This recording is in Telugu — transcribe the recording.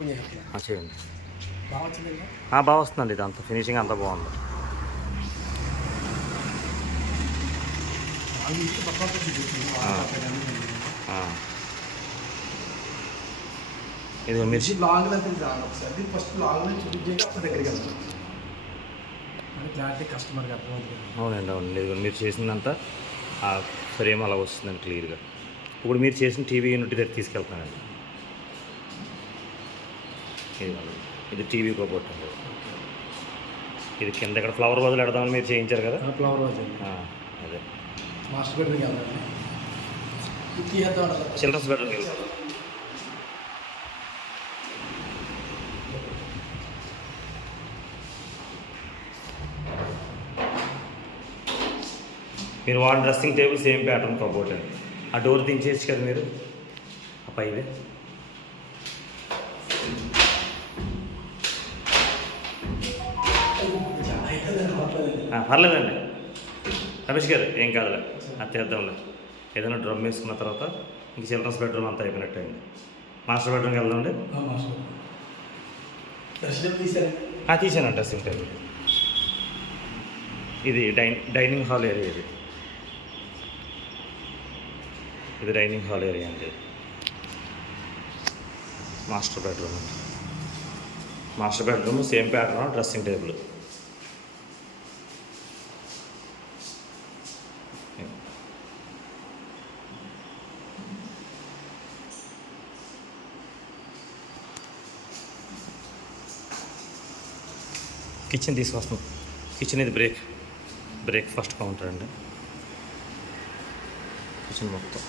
చేయండి. బాగా బాగా వస్తుందండి, ఇది అంతా ఫినిషింగ్ అంతా బాగుంది. ఇది మిర్చి లాంగ్ ఒకసారి ఫస్ట్ లాంగ్ చూపించేసి అప్పుడు దగ్గరికి వెళ్తాం. క్లారిటీ కస్టమర్కి అర్థమవుతుంది. అవునండి, అవునండి. ఇది మీరు చేసిందంతా ఫ్రేమ్ అలా వస్తుందండి క్లియర్గా. ఇప్పుడు మీరు చేసిన టీవీ యూనిట్ దగ్గర తీసుకెళ్తానండి. ఇది టీవీ కబోర్డ్ అండి. ఇది కింద ఇక్కడ ఫ్లవర్ వాజులు పెడదామని మీరు చేయించారు కదా. ఫ్లవర్ వాజ్ అదే మాస్టర్ బెడ్రూమ్ చిల్డ్రన్స్ బెడ్రూమ్కి వెళ్తాం. మీరు వాడి dressing table same pattern cupboard అండి. ఆ డోర్ దించేయచ్చు కదా మీరు, ఆ పైదే. పర్లేదండి రమేష్ గారు, ఏం కాదులే, అది తీద్దాంలే. ఏదైనా డ్రమ్ వేసుకున్న తర్వాత ఇంక చిల్డ్రన్స్ బెడ్రూమ్ అంతా అయిపోయినట్టు అండి. మాస్టర్ బెడ్రూమ్కి వెళ్దామండి. తీసాను డ్రెస్సింగ్ టేబుల్. ఇది డైనింగ్ హాల్ ఏరియా. ఇది డైనింగ్ హాల్ ఏరియా అండి. మాస్టర్ బెడ్రూమ్ అండి. Master bedroom same pattern dressing table. Kitchen తీసుకొస్తాం. కిచెన్ ఇది బ్రేక్ఫాస్ట్ కౌంటర్ అండి. కిచెన్ మొత్తం